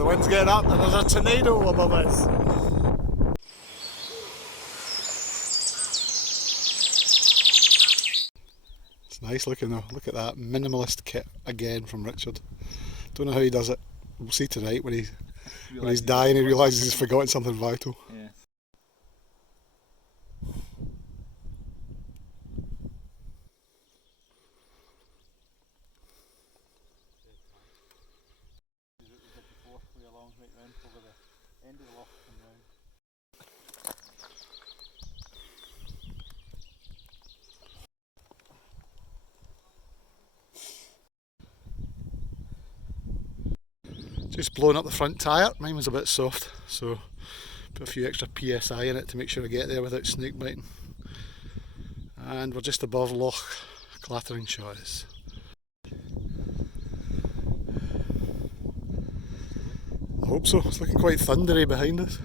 the wind's getting up and there's a tornado above us. It's nice looking though. Look at that minimalist kit again from Richard. Don't know how he does it. We'll see tonight when he's dying he realises he's forgotten something vital. Yeah. Just blowing up the front tyre. Mine was a bit soft, so put a few extra PSI in it to make sure I get there without snake biting. And we're just above Loch Clattering Shores. I hope so. It's looking quite thundery behind us.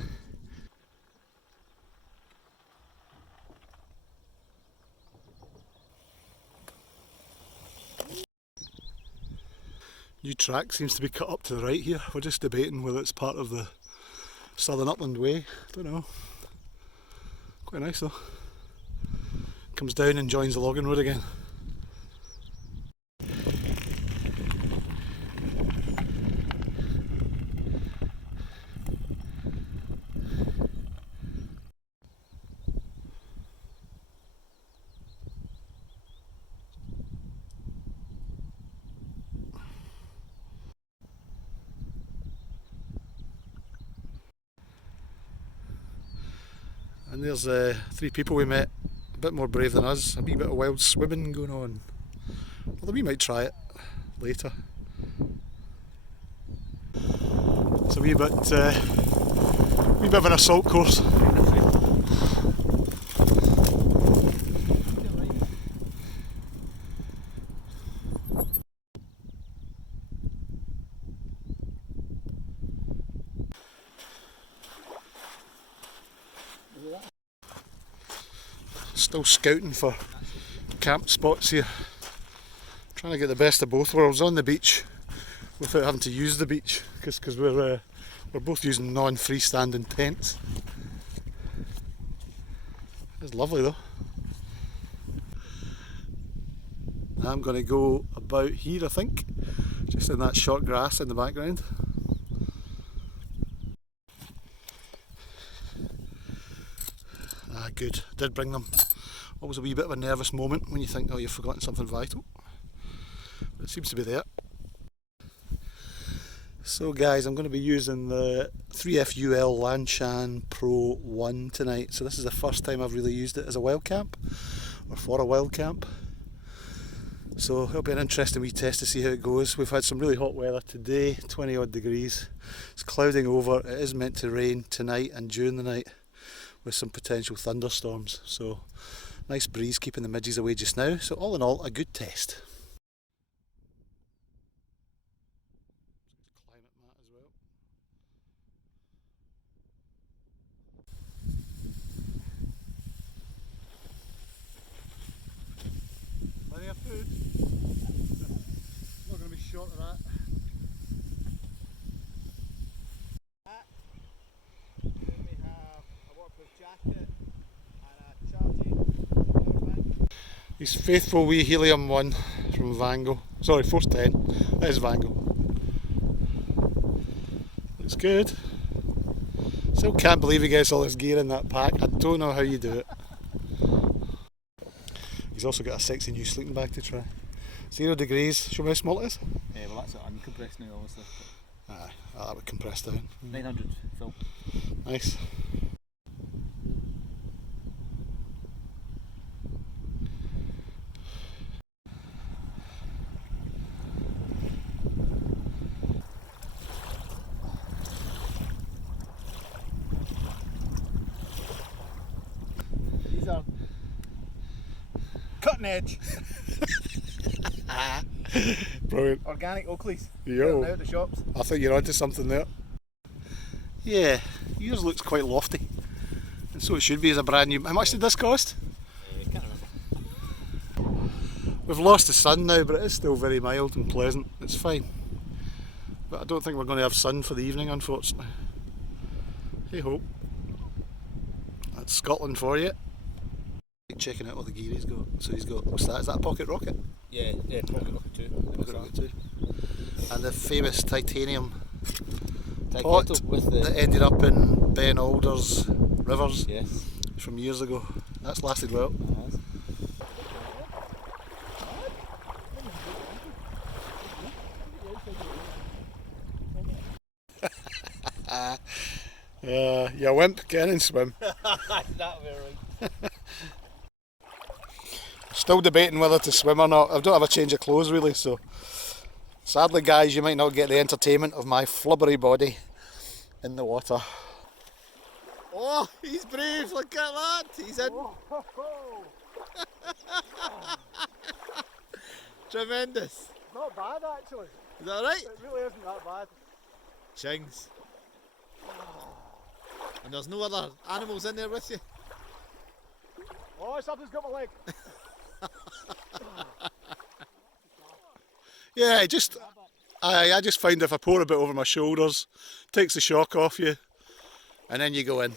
New track seems to be cut up to the right here. We're just debating whether it's part of the Southern Upland Way. Don't know. Quite nice though. Comes down and joins the logging road again. And there's 3 people we met, a bit more brave than us, a wee bit of wild swimming going on. Although we might try it later. It's a wee bit of an assault course. Still scouting for camp spots here. Trying to get the best of both worlds on the beach without having to use the beach, because we're both using non-freestanding tents. It's lovely though. I'm going to go about here, I think, just in that short grass in the background. Ah, good. I did bring them. Always a wee bit of a nervous moment when you think, oh, you've forgotten something vital. But it seems to be there. So guys, I'm going to be using the 3F UL Lanshan Pro 1 tonight. So this is the first time I've really used it as a wild camp, or for a wild camp. So it'll be an interesting wee test to see how it goes. We've had some really hot weather today, 20 odd degrees. It's clouding over. It is meant to rain tonight and during the night, with some potential thunderstorms. So nice breeze keeping the midges away just now. So all in all, a good test. Climate mat as well. Plenty of food. Not going to be short of that. Jacket and a charging. His faithful wee Helium 1 from Vango. Sorry, Force 10. That is Vango. Looks good. Still can't believe he gets all this gear in that pack. I don't know how you do it. He's also got a sexy new sleeping bag to try. 0 degrees. Show me how small it is. Yeah, well that's it uncompressed now obviously. Aye, that would compress down. 900 fill. Nice. These are cutting edge. Brilliant. Organic Oakleys. Yo. Now at the shops. I think you're onto something there. Yeah, yours looks quite lofty. And so it should be as a brand new. How much did this cost? Can't remember. We've lost the sun now, but it is still very mild and pleasant. It's fine. But I don't think we're going to have sun for the evening, unfortunately. Hey ho. That's Scotland for you. Checking out all the gear he's got. So he's got, what's that? Is that a pocket rocket? Yeah, pocket rocket too. Pocket rocket too. And the famous titanium Pot pot with the that ended up in Ben Alder's rivers yes. from years ago. That's lasted well. You wimp, get in and swim. That way right. Still debating whether to swim or not. I don't have a change of clothes really, so sadly guys you might not get the entertainment of my flubbery body in the water. Oh, he's brave, look at that, he's in. Tremendous. Not bad actually. Is that right? It really isn't that bad. Chings. And there's no other animals in there with you? Oh, something's got my leg. Yeah, I just find if I pour a bit over my shoulders, takes the shock off you, and then you go in.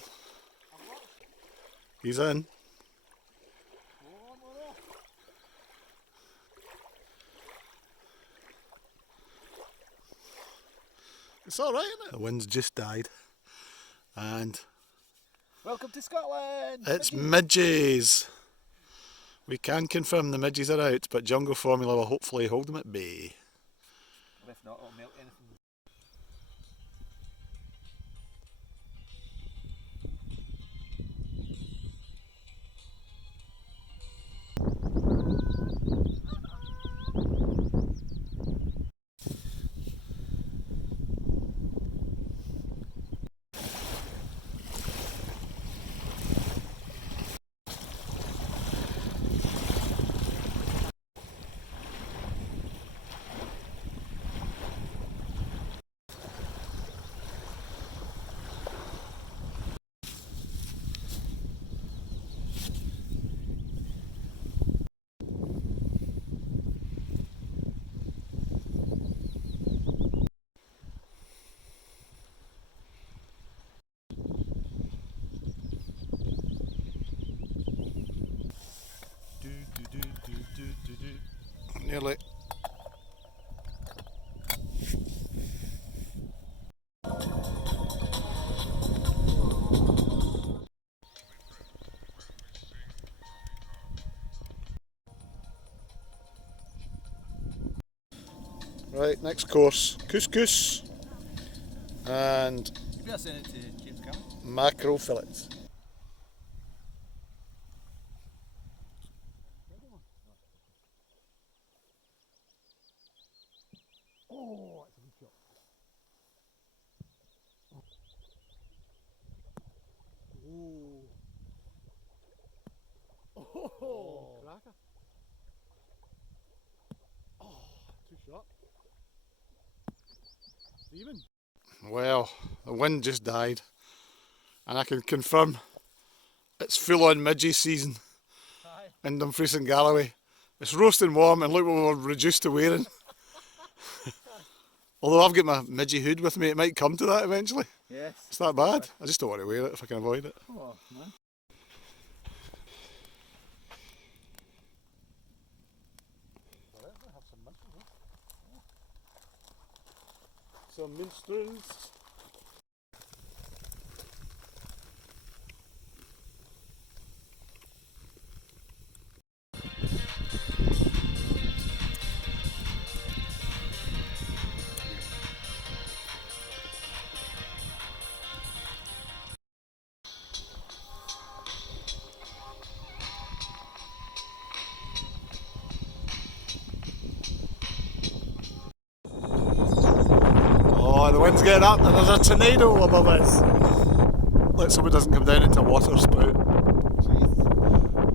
He's in. It's alright, isn't it? The wind's just died. And Welcome to Scotland. it's midges. We can confirm the midges are out, but Jungle Formula will hopefully hold them at bay. If not, it'll melt anything. Nearly. Right, next course, couscous and You better send it to James Cameron. mackerel fillets. Oh, it's a good shot. Oh, cracker. Oh, too sharp. Steaming. Well, the wind just died, and I can confirm it's full-on midgie season Aye. in Dumfries and Galloway. It's roasting warm, and look what we're reduced to wearing. Although I've got my midgie hood with me, it might come to that eventually. Yes. It's that bad. I just don't want to wear it if I can avoid it. Oh, man. Some minstrels. Oh, the wind's getting up and there's a tornado above us. Let's hope it doesn't come down into a water spout.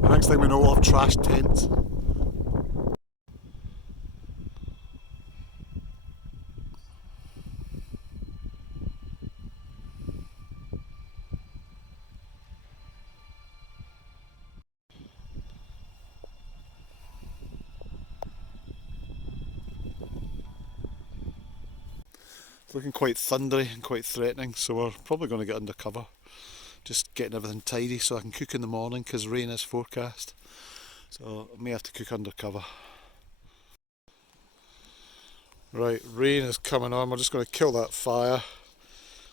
The next thing we know we'll have trashed tents. It's looking quite thundery and quite threatening, so we're probably going to get under cover. Just getting everything tidy so I can cook in the morning because rain is forecast. So I may have to cook under cover. Right, rain is coming on. We're just going to kill that fire,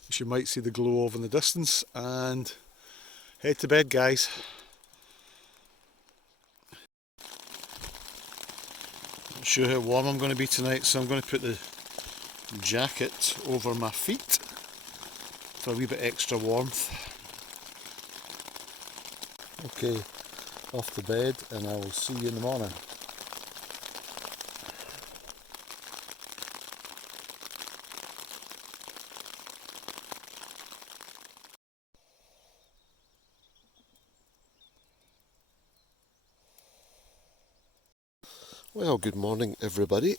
which you might see the glow of in the distance, and head to bed, guys. Not sure how warm I'm going to be tonight, so I'm going to put the jacket over my feet for a wee bit extra warmth. Okay, off to bed, and I will see you in the morning. Well, good morning everybody.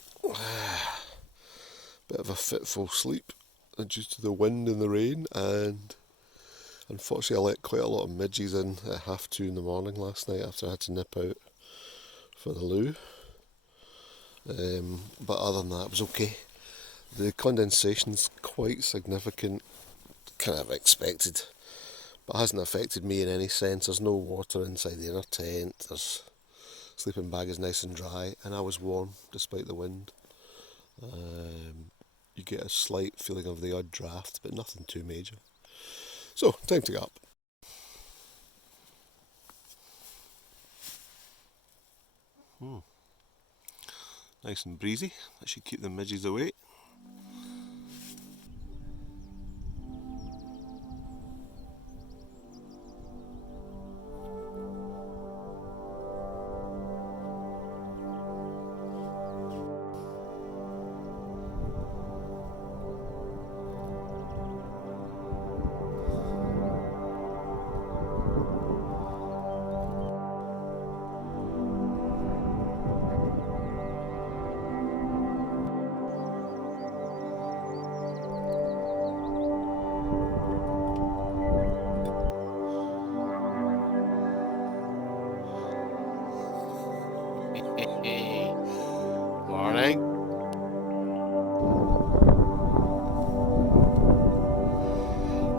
Bit of a fitful sleep due to the wind and the rain, and unfortunately I let quite a lot of midges in at 2:30 in the morning last night after I had to nip out for the loo. But other than that, it was okay. The condensation's quite significant, kind of expected, but hasn't affected me in any sense. There's no water inside the inner tent, sleeping bag is nice and dry, and I was warm despite the wind. You get a slight feeling of the odd draft, but nothing too major. So, time to get up. Nice and breezy. That should keep the midges away. Morning.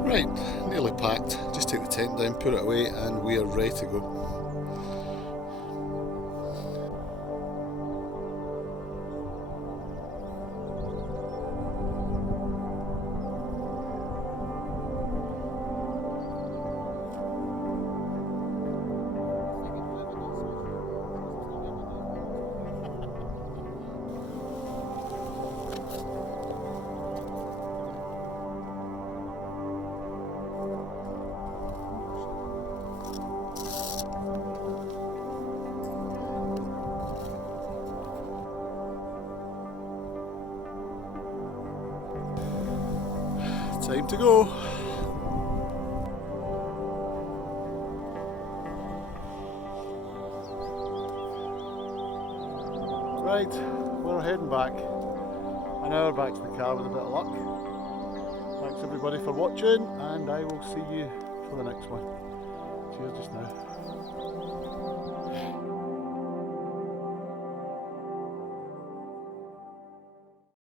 Right, nearly packed. Just take the tent down, put it away, and we are ready to go. Time to go. Right, we're heading back. An hour back to the car with a bit of luck. Thanks everybody for watching, and I will see you for the next one. Cheers just now.